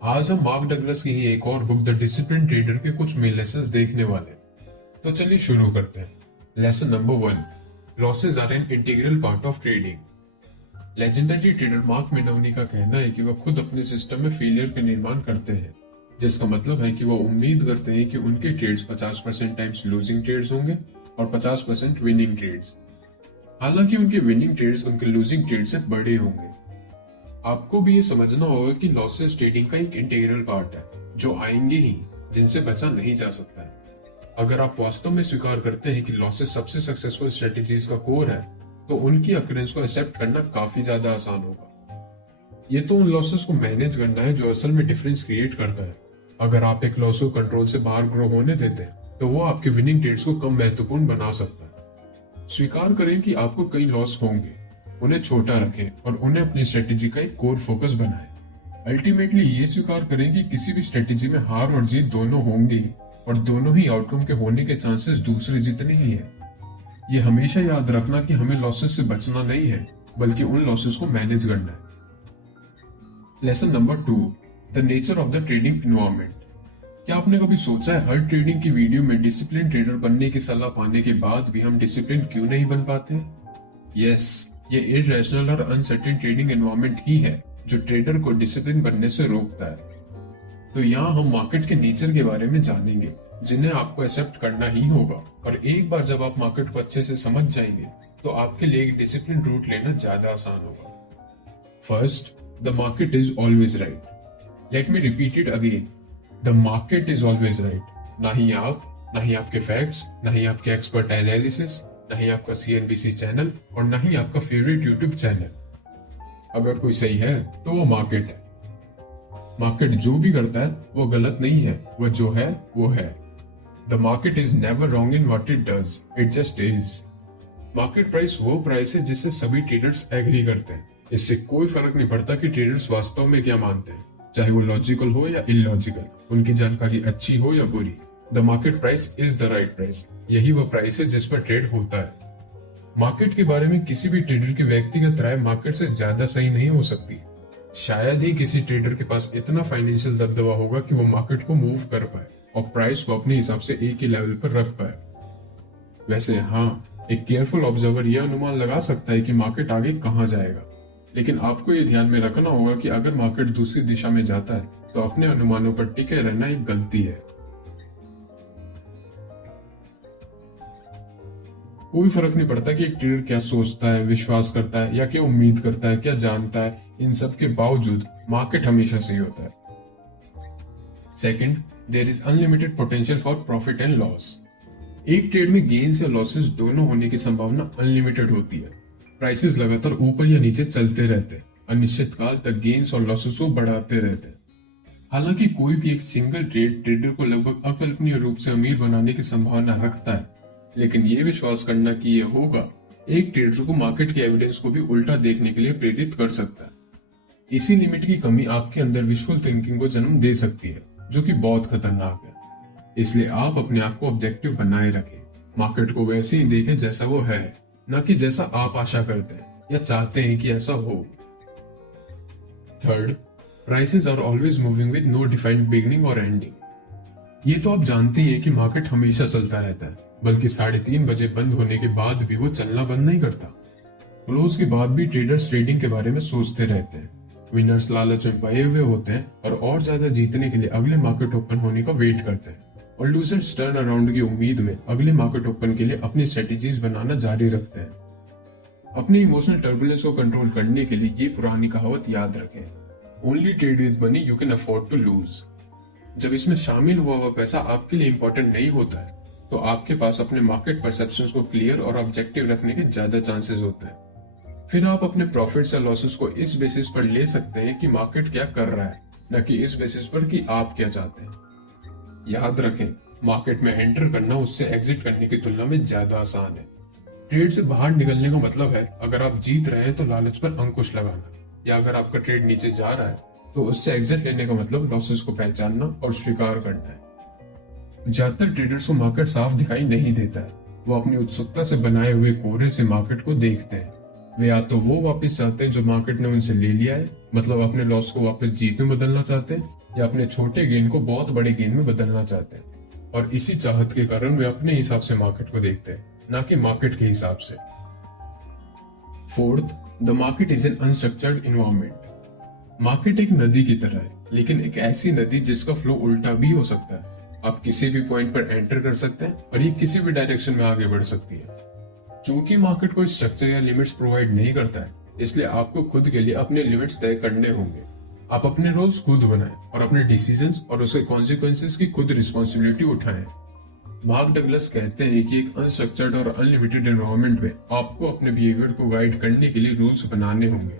आज हम mark Douglas की ही एक और बुक द डिसिप्लिन ट्रेडर के कुछ मेन लेसन्स देखने वाले हैं। तो चलिए शुरू करते हैं। Lesson number 1, losses are an integral part of trading. Legendary trader Mark मेनोनी का कहना है कि वह खुद अपने सिस्टम में फेलियर का निर्माण करते हैं, जिसका मतलब है कि वह उम्मीद करते हैं कि उनके ट्रेड्स 50% टाइम्स लूजिंग ट्रेड्स होंगे और 50% विनिंग ट्रेड्स। हालांकि उनके विनिंग ट्रेड्स उनके लूजिंग ट्रेड से बड़े होंगे। आपको भी ये समझना होगा कि लॉसेस ट्रेडिंग का एक इंटीग्रल पार्ट है, जो आएंगे ही, जिनसे बचा नहीं जा सकता है। अगर आप वास्तव में स्वीकार करते हैं कि लॉसेस सबसे सक्सेसफुल स्ट्रेटेजीज का कोर है, तो उनकी अकरेंस को एक्सेप्ट करना काफी ज्यादा आसान होगा। ये तो उन लॉसेस को मैनेज करना है जो असल में डिफरेंस क्रिएट करता है। अगर आप एक लॉस को कंट्रोल से बाहर ग्रो होने देते हैं, तो वो आपके विनिंग ट्रेड्स को कम महत्वपूर्ण बना सकता है। स्वीकार करें कि आपको कई लॉस होंगे, उन्हें छोटा रखें और उन्हें अपनी स्ट्रेटेजी का एक कोर फोकस बनाएं। अल्टीमेटली ये स्वीकार करें कि किसी भी स्ट्रेटेजी में हार और जीत दोनों होंगी और दोनों ही आउटकम के होने के चांसेस दूसरे जितने ही है। ये हमेशा याद रखना कि हमें लॉसेस से बचना नहीं है, बल्कि उन लॉसेस को मैनेज करना है। Lesson number 2, the nature of the trading environment. क्या आपने कभी सोचा है हर ट्रेडिंग की वीडियो में डिसिप्लिन ट्रेडर बनने की सलाह पाने के बाद भी हम डिसिप्लिन क्यों नहीं बन पाते? यस, ये इररेशनल और अनसर्टेन ट्रेडिंग एनवायरनमेंट ही है जो ट्रेडर को डिसिप्लिन बनने से रोकता है। तो यहाँ हम मार्केट के नेचर के बारे में जानेंगे, जिन्हें आपको एक्सेप्ट करना ही होगा। और एक बार जब आप मार्केट को अच्छे से समझ जाएंगे, तो आपके लिए एक डिसिप्लिन रूट लेना ज्यादा आसान होगा। First, the market is always right. Let me repeat it again, the market is always right. ना ही आप, ना ही आपके फैक्ट्स, ना ही आपके एक्सपर्ट एनालिसिस, ना ही आपका CNBC चैनल और ना ही आपका फेवरेट यूट्यूब चैनल। अगर कोई सही है तो वो मार्केट है। मार्केट जो भी करता है वो गलत नहीं है, वह जो है वो है। The market is never wrong in what it does, it just is. Market price वो प्राइस है जिससे सभी ट्रेडर्स एग्री करते हैं। इससे कोई फर्क नहीं पड़ता कि ट्रेडर्स वास्तव में क्या मानते हैं, चाहे वो लॉजिकल हो या इलॉजिकल, उनकी जानकारी अच्छी हो या बुरी। The market price is the right price. यही वो प्राइस है जिस पर ट्रेड होता है। मार्केट के बारे में किसी भी ट्रेडर की व्यक्तिगत राय मार्केट से ज्यादा सही नहीं हो सकती। शायद ही किसी ट्रेडर के पास इतना फाइनेंशियल दबदबा होगा कि वो मार्केट को मूव कर पाए और प्राइस को अपने हिसाब से एक ही लेवल पर रख पाए। वैसे हाँ, एक केयरफुल ऑब्जर्वर यह अनुमान लगा सकता है कि मार्केट आगे कहाँ जाएगा, लेकिन आपको ये ध्यान में रखना होगा कि अगर मार्केट दूसरी दिशा में जाता है, तो अपने अनुमानों पर टिके रहना एक गलती है। कोई फर्क नहीं पड़ता कि एक ट्रेडर क्या सोचता है, विश्वास करता है या क्या उम्मीद करता है, क्या जानता है। इन सब के बावजूद मार्केट हमेशा सही होता है। Second, there is unlimited potential for profit and loss. एक ट्रेड में गेन्स या लॉसेस दोनों होने की संभावना अनलिमिटेड होती है। प्राइसेस लगातार ऊपर या नीचे चलते रहते हैं, अनिश्चित काल तक गेन्स और लॉसेस को बढ़ाते रहते हैं। हालांकि कोई भी एक सिंगल ट्रेड ट्रेडर को लगभग अकल्पनीय रूप से अमीर बनाने की संभावना रखता है, लेकिन ये विश्वास करना कि ये होगा एक ट्रेडर को मार्केट के एविडेंस को भी उल्टा देखने के लिए प्रेरित कर सकता है। इसी लिमिट की कमी आपके अंदर विजुअल थिंकिंग को जन्म दे सकती है, जो कि बहुत खतरनाक है। इसलिए आप अपने आप को ऑब्जेक्टिव बनाए रखें। मार्केट को वैसे ही देखें जैसा वो है, न कि जैसा आप आशा करते हैं या चाहते हैं कि ऐसा हो। Third, prices are always moving with no defined beginning और एंडिंग। ये तो आप जानते ही हैं कि मार्केट हमेशा चलता रहता है, बल्कि 3:30 बजे बंद होने के बाद भी वो चलना बंद नहीं करता। क्लोज के बाद भी ट्रेडर्स ट्रेडिंग के बारे में सोचते रहते हैं। विनर्स लालच में पए हुए होते हैं और ज्यादा जीतने के लिए अगले मार्केट ओपन होने का वेट करते हैं, और लूजर्स टर्न अराउंड की उम्मीद में अगले मार्केट ओपन के लिए अपनी स्ट्रेटेजीज बनाना जारी रखते हैं। अपनी इमोशनल टर्बुलेंस को कंट्रोल करने के लिए ये पुरानी कहावत याद रखें, only trade with money you can afford to lose. जब इसमें शामिल हुआ हुआ पैसा आपके लिए इंपॉर्टेंट नहीं होता है, तो आपके पास अपने मार्केट परसेप्शंस को क्लियर और ऑब्जेक्टिव रखने के ज्यादा चांसेस होते हैं। फिर आप अपने प्रॉफिट्स या लॉसेस को इस बेसिस पर ले सकते हैं कि मार्केट क्या कर रहा है, न कि इस बेसिस पर कि आप क्या चाहते हैं। याद रखें, मार्केट में एंटर करना उससे एग्जिट करने की तुलना में ज्यादा आसान है। ट्रेड से बाहर निकलने का मतलब है अगर आप जीत रहे हैं तो लालच पर अंकुश लगाना, या अगर आपका ट्रेड नीचे जा रहा है तो उससे एग्जिट लेने का मतलब लॉसेस को पहचानना और स्वीकार करना है। ज्यादातर ट्रेडर्स को मार्केट साफ दिखाई नहीं देता है। वो अपनी उत्सुकता से बनाए हुए कोरे से मार्केट को देखते हैं। वे या तो वो वापस चाहते हैं जो मार्केट ने उनसे ले लिया है, मतलब अपने लॉस को वापस जीत में बदलना चाहते हैं, या अपने छोटे गेन को बहुत बड़े गेन में बदलना चाहते हैं। और इसी चाहत के कारण वे अपने हिसाब से मार्केट को देखते हैं, ना कि मार्केट के हिसाब से। Fourth, the market is an unstructured environment. Market एक नदी की तरह है, लेकिन एक ऐसी नदी जिसका फ्लो उल्टा भी हो सकता है। आप किसी भी पॉइंट पर एंटर कर सकते हैं और ये किसी भी डायरेक्शन में आगे बढ़ सकती है। चूंकि मार्केट कोई स्ट्रक्चर या लिमिट्स प्रोवाइड नहीं करता है, इसलिए आपको खुद के लिए अपने लिमिट्स तय करने होंगे। आप अपने रूल्स खुद बनाएं और अपने डिसीजंस और उसके कॉन्सिक्वेंसेस की खुद रिस्पॉन्सिबिलिटी उठाएं। मार्क डगलस कहते हैं कि एक अनस्ट्रक्चर्ड और अनलिमिटेड एनवायरनमेंट में आपको अपने बिहेवियर को गाइड करने के लिए रूल्स बनाने होंगे।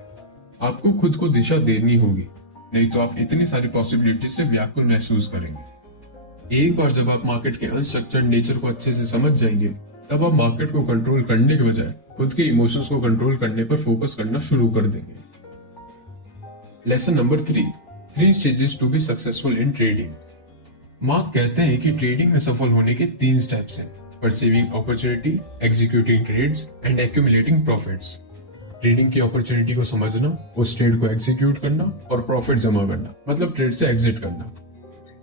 आपको खुद को दिशा देनी होगी, नहीं तो आप इतनी सारी पॉसिबिलिटीज से व्याकुल महसूस करेंगे। एक बार जब आप मार्केट के अनस्ट्रक्चर्ड नेचर को अच्छे से समझ जाएंगे, तब आप मार्केट को कंट्रोल करने के बजाय खुद के इमोशंस को कंट्रोल करने पर फोकस करना शुरू कर देंगे। Lesson number 3 stages to be successful in trading. Mark कहते हैं कि ट्रेडिंग में सफल होने के 3 स्टेप्स हैं: perceiving opportunity, executing trades and accumulating profits. Trading की अपॉर्चुनिटी को समझना, उस ट्रेड को एग्जीक्यूट करना और प्रॉफिट जमा करना, मतलब ट्रेड से एग्जिट करना।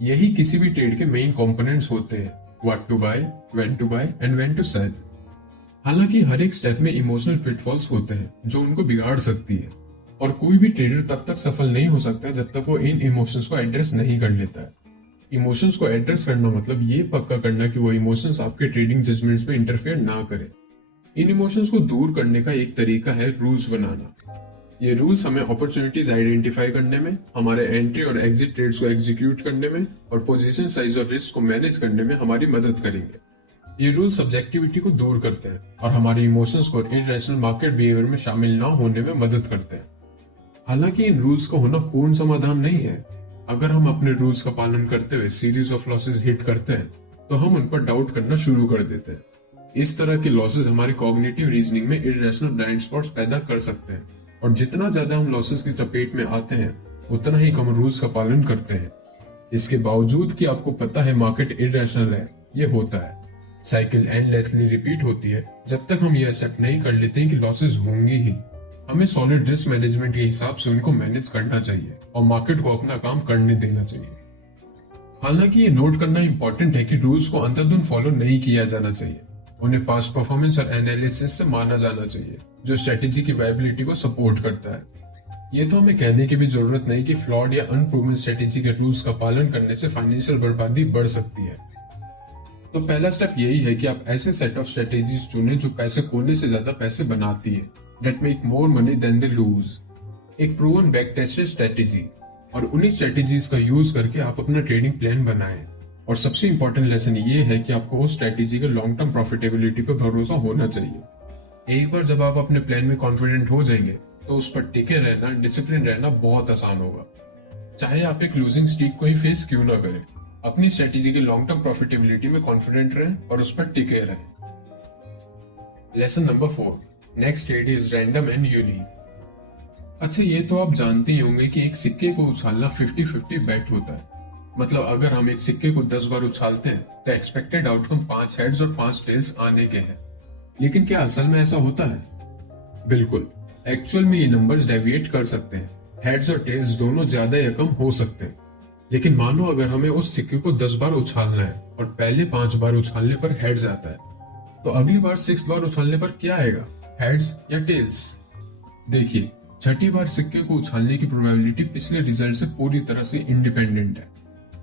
यही किसी भी ट्रेड के मेन कंपोनेंट्स होते हैं: what to buy, when to buy and when to sell. हालांकि हर एक स्टेप में इमोशनल पिटफॉल्स होते हैं जो उनको बिगाड़ सकती है, और कोई भी ट्रेडर तब तक सफल नहीं हो सकता जब तक वो इन इमोशंस को एड्रेस नहीं कर लेता है। इमोशंस को एड्रेस करना मतलब ये पक्का करना कि वो इमोशंस आपके ट्रेडिंग जजमेंट्स में इंटरफेयर ना करें। इन इमोशंस को दूर करने का एक तरीका है रूल्स बनाना। ये रूल्स हमें अपॉर्चुनिटीज आइडेंटिफाई करने में, हमारे एंट्री और एग्जिट ट्रेड्स को एग्जीक्यूट करने में और पोजीशन साइज और रिस्क को मैनेज करने में हमारी मदद करेंगे। ये रूल सब्जेक्टिविटी को दूर करते हैं और हमारे इमोशंस को इररेशनल मार्केट बिहेवियर में शामिल ना होने में मदद करते हैं। हालांकि इन रूल्स का होना पूर्ण समाधान नहीं है। अगर हम अपने रूल्स का पालन करते हुए सीरीज ऑफ लॉसेस हिट करते हैं, तो हम उन पर डाउट करना शुरू कर देते हैं। इस तरह के लॉसेस हमारी कॉग्निटिव रीजनिंग में इररेशनल ब्लाइंड स्पॉट्स पैदा कर सकते हैं, और जितना ज्यादा हम लॉसेस की चपेट में आते हैं, उतना ही कम रूल्स का पालन करते हैं। इसके बावजूद कि आपको पता है मार्केट इररेशनल है, ये होता है। साइकिल एंडलेसली रिपीट होती है जब तक हम ये एक्सेप्ट नहीं कर लेते हैं कि लॉसेस होंगी ही। हमें सॉलिड रिस्क मैनेजमेंट के हिसाब से उनको मैनेज करना चाहिए और मार्केट को अपना काम करने देना चाहिए। हालांकि ये नोट करना इंपॉर्टेंट है कि रूल्स को अंधाधुंध फॉलो नहीं किया जाना चाहिए। उन्हें पास्ट परफॉर्मेंस और एनालिसिस से माना जाना चाहिए, जो स्ट्रेटेजी की वायबिलिटी को सपोर्ट करता है। ये तो हमें कहने की भी जरूरत नहीं कि फ्लॉड या अनप्रूवन स्ट्रेटेजी के रूल्स का पालन करने से फाइनेंशियल बर्बादी बढ़ सकती है। तो पहला स्टेप यही है कि आप ऐसे सेट ऑफ स्ट्रेटेजीज चुनें जो पैसे खोने से ज्यादा पैसे बनाती है, that make more money than they lose। एक प्रूवन बैक टेस्टेड स्ट्रेटेजी, और उन्हीं स्ट्रेटेजीज का यूज करके आप अपना ट्रेडिंग प्लान बनाएं। और सबसे इंपॉर्टेंट लेसन ये है कि आपको उस स्ट्रेटेजी के लॉन्ग टर्म प्रॉफिटेबिलिटी पर भरोसा होना चाहिए। एक बार जब आप अपने प्लान में कॉन्फिडेंट हो जाएंगे, तो उस पर टिके रहना, डिसिप्लिन रहना बहुत आसान होगा। चाहे आप एक लूजिंग स्ट्रीक को ही फेस क्यों ना करें, अपनी स्ट्रेटेजी के लॉन्ग टर्म प्रॉफिटेबिलिटी में कॉन्फिडेंट रहें और उस पर टिके रहें। Lesson number 4, next trade is random and unique. अच्छा, ये तो आप जानते ही होंगे कि एक सिक्के को उछालना 50-50 बेट होता है। मतलब अगर हम एक सिक्के को 10 बार उछालते हैं, तो एक्सपेक्टेड आउटकम 5 हेड्स और 5 टेल्स आने के हैं। लेकिन क्या असल में ऐसा होता है? बिल्कुल, एक्चुअल में ये नंबर्स डेविएट कर सकते हैं। हेड्स और टेल्स दोनों ज्यादा या कम हो सकते हैं। लेकिन मानो अगर हमें उस सिक्के को 10 बार उछालना है और पहले 5 बार उछालने पर हेड्स आता है, तो अगली बार 6 बार उछालने पर क्या आएगा, हेड्स या टेल्स? देखिए, छठी बार सिक्के को उछालने की प्रोबेबिलिटी पिछले रिजल्ट से पूरी तरह से इंडिपेंडेंट है।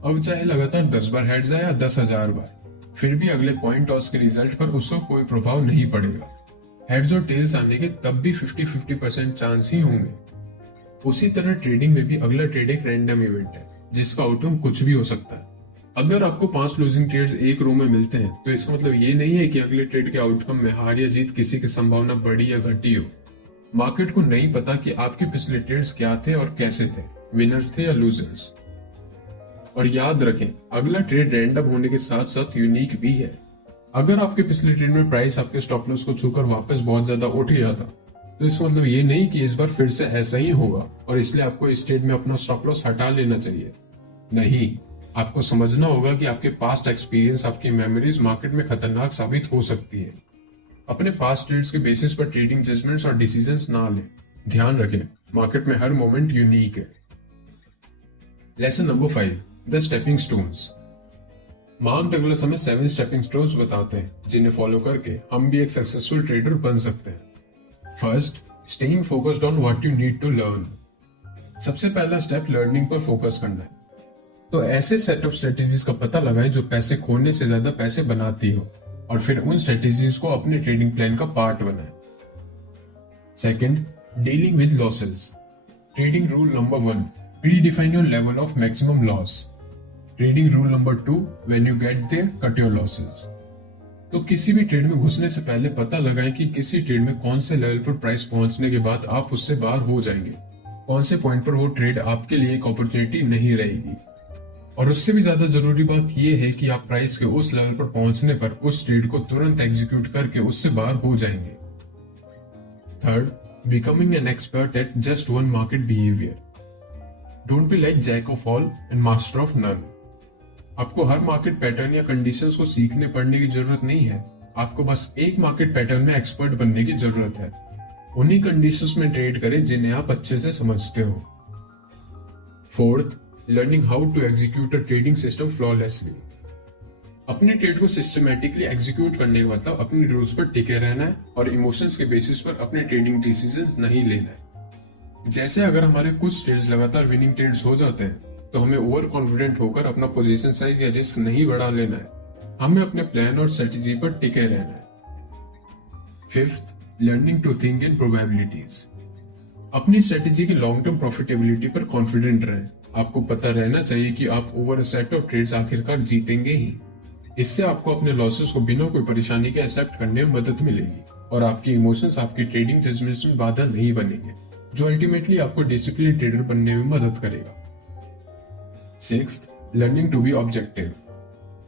अब चाहे लगातार 10 बार हेड्स आए या 10,000 बार, फिर भी अगले पॉइंट टॉस के रिजल्ट पर उसका कोई प्रभाव नहीं पड़ेगा। हेड्स और टेल्स आने के तब भी 50-50% चांस ही होंगे। उसी तरह ट्रेडिंग में भी अगला ट्रेड एक रैंडम इवेंट है, जिसका आउटकम कुछ भी हो सकता है। अगर आपको 5 लूजिंग ट्रेड्स एक रो में मिलते हैं, तो इसका मतलब ये नहीं है कि अगले ट्रेड के आउटकम में हार या जीत किसी की संभावना बढ़ी या घटी हो। मार्केट को नहीं पता कि आपके पिछले ट्रेड्स क्या थे और कैसे थे, विनर्स थे या लूजर्स। और याद रखें, अगला ट्रेड रैंडम होने के साथ साथ यूनिक भी है। अगर आपके पिछले ट्रेड में प्राइस आपके स्टॉप लॉस को छूकर वापस बहुत ज्यादा उठ गया था, तो इसका मतलब ये नहीं कि इस बार फिर से ऐसा ही होगा और इसलिए आपको इस ट्रेड में अपना स्टॉप लॉस हटा लेना चाहिए। नहीं, आपको समझना होगा कि आपके पास्ट एक्सपीरियंस, आपकी मेमोरीज मार्केट में खतरनाक साबित हो सकती है। अपने पास्ट ट्रेड्स के बेसिस पर ट्रेडिंग जजमेंट्स और डिसीजंस ना लें। ध्यान रखें, मार्केट में हर मोमेंट यूनिक है। Lesson number 5, the stepping stones. Mark Douglas हमें 7 स्टेपिंग स्टोन्स बताते हैं जिन्हें फॉलो करके हम भी एक सक्सेसफुल ट्रेडर बन सकते हैं। First, staying focused on what you need to learn. सबसे पहला स्टेप लर्निंग पर फोकस करना है। तो ऐसे सेट ऑफ स्ट्रेटेजीज का पता लगाएं जो पैसे खोने से ज्यादा पैसे बनाती हो, और फिर उन स्ट्रेटेजीज को अपने ट्रेडिंग प्लान का पार्ट बनाएं। Second, dealing with losses. Trading rule number 1, predefine your level of maximum loss. Trading rule number 2, when you get there cut your losses. तो किसी भी ट्रेड में घुसने से पहले पता लगाएं कि किसी ट्रेड में कौन से लेवल पर प्राइस पहुंचने के बाद आप उससे बाहर हो जाएंगे, कौन से पॉइंट पर वो ट्रेड आपके लिए एक अपॉर्चुनिटी नहीं रहेगी। और उससे भी ज्यादा जरूरी बात यह है कि आप प्राइस के उस लेवल पर पहुंचने पर उस ट्रेड को तुरंत एग्जीक्यूट करके उससे बाहर हो जाएंगे। Third, becoming an expert at just one market behaviour. Don't be like jack of all and master of none. आपको हर मार्केट पैटर्न या कंडीशंस को सीखने पढ़ने की जरूरत नहीं है। आपको बस एक मार्केट पैटर्न में एक्सपर्ट बनने की जरूरत है। उन्हीं कंडीशंस में ट्रेड करें जिन्हें आप अच्छे से समझते हो। Fourth, learning how to execute a trading system flawlessly. अपने ट्रेड को सिस्टमैटिकली एग्जीक्यूट करने का मतलब अपने रूल्स पर टिके रहना है और इमोशंस के बेसिस पर अपने ट्रेडिंग डिसीजंस नहीं लेना है। जैसे अगर हमारे कुछ ट्रेड्स लगातार विनिंग ट्रेड्स हो जाते हैं तो हमें ओवर कॉन्फिडेंट होकर अपना पोजीशन साइज या रिस्क नहीं बढ़ा लेना है। हमें अपने प्लान और स्ट्रेटेजी पर टिके रहना है। Fifth, learning to think in probabilities. अपनी स्ट्रेटेजी की लॉन्ग टर्म प्रॉफिटेबिलिटी पर कॉन्फिडेंट रहें। आपको पता रहना चाहिए कि आप over a set of trades आखिरकार जीतेंगे ही। इससे आपको अपने लॉसेस को बिना कोई परेशानी के एक्सेप्ट करने में मदद मिलेगी और आपकी इमोशंस आपकी ट्रेडिंग जजमेंट्स में बाधा नहीं बनेंगे, जो अल्टीमेटली आपको डिसिप्लिन ट्रेडर बनने में मदद करेगा। Sixth, learning to be objective.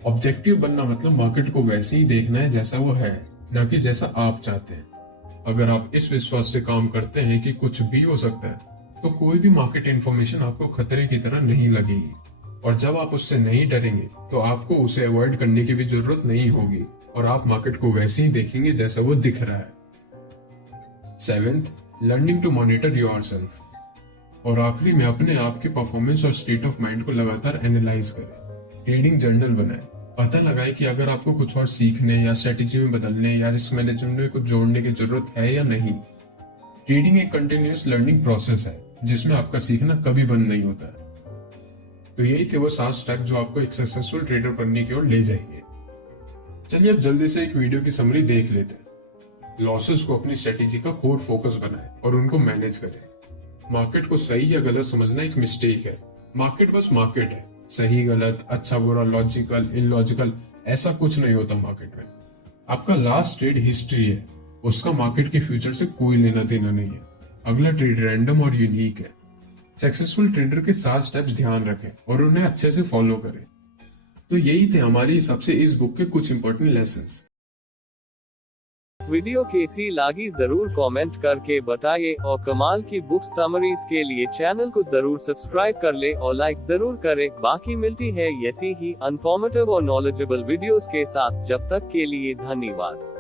Objective बनना मतलब मार्केट को वैसे ही देखना है जैसा वो है, न कि जैसा आप चाहते हैं। अगर आप इस विश्वास से काम करते हैं कि कुछ भी हो सकता है, तो कोई भी मार्केट इन्फॉर्मेशन आपको खतरे की तरह नहीं लगेगी। और जब आप उससे नहीं डरेंगे तो आपको उसे अवॉइड करने की भी जरूरत नहीं होगी और आप मार्केट को वैसे ही देखेंगे जैसा वो दिख रहा है। Seventh, learning to monitor yourself. और आखिरी में अपने आप के परफॉर्मेंस और स्टेट ऑफ माइंड को लगातार एनालाइज करें। ट्रेडिंग जर्नल बनाएं। पता लगाए कि अगर आपको कुछ और सीखने या स्ट्रेटेजी में बदलने या रिस्क मैनेजमेंट में कुछ जोड़ने की जरूरत है या नहीं। ट्रेडिंग एक कंटिन्यूअस लर्निंग प्रोसेस है जिसमें आपका सीखना कभी बंद नहीं होता है। तो यही थे वो 7 स्टेप जो आपको एक सक्सेसफुल ट्रेडर बनने की ओर ले जाएंगे। चलिए अब जल्दी से एक वीडियो की समरी देख लेते हैं। लॉसेस को अपनी स्ट्रेटेजी का कोर फोकस बनाएं और उनको मैनेज करें। मार्केट को सही या गलत समझना एक मिस्टेक है। मार्केट बस मार्केट है। सही गलत, अच्छा बुरा, लॉजिकल इलॉजिकल, ऐसा कुछ नहीं होता मार्केट में। आपका लास्ट ट्रेड हिस्ट्री है, उसका मार्केट के फ्यूचर से कोई लेना देना नहीं है। अगला ट्रेड रैंडम और यूनिक है। सक्सेसफुल ट्रेडर के 7 स्टेप्स ध्यान रखें और उन्हें अच्छे से फॉलो करें। तो यही थे हमारी सबसे इस बुक के कुछ इंपॉर्टेंट लेसन्स। वीडियो कैसी लगी जरूर कमेंट करके बताइए और कमाल की बुक समरीज के लिए चैनल को जरूर सब्सक्राइब कर ले और लाइक जरूर करें। बाकी मिलती है ऐसी ही इन्फॉर्मेटिव और नॉलेजेबल वीडियोस के साथ। जब तक के लिए धन्यवाद।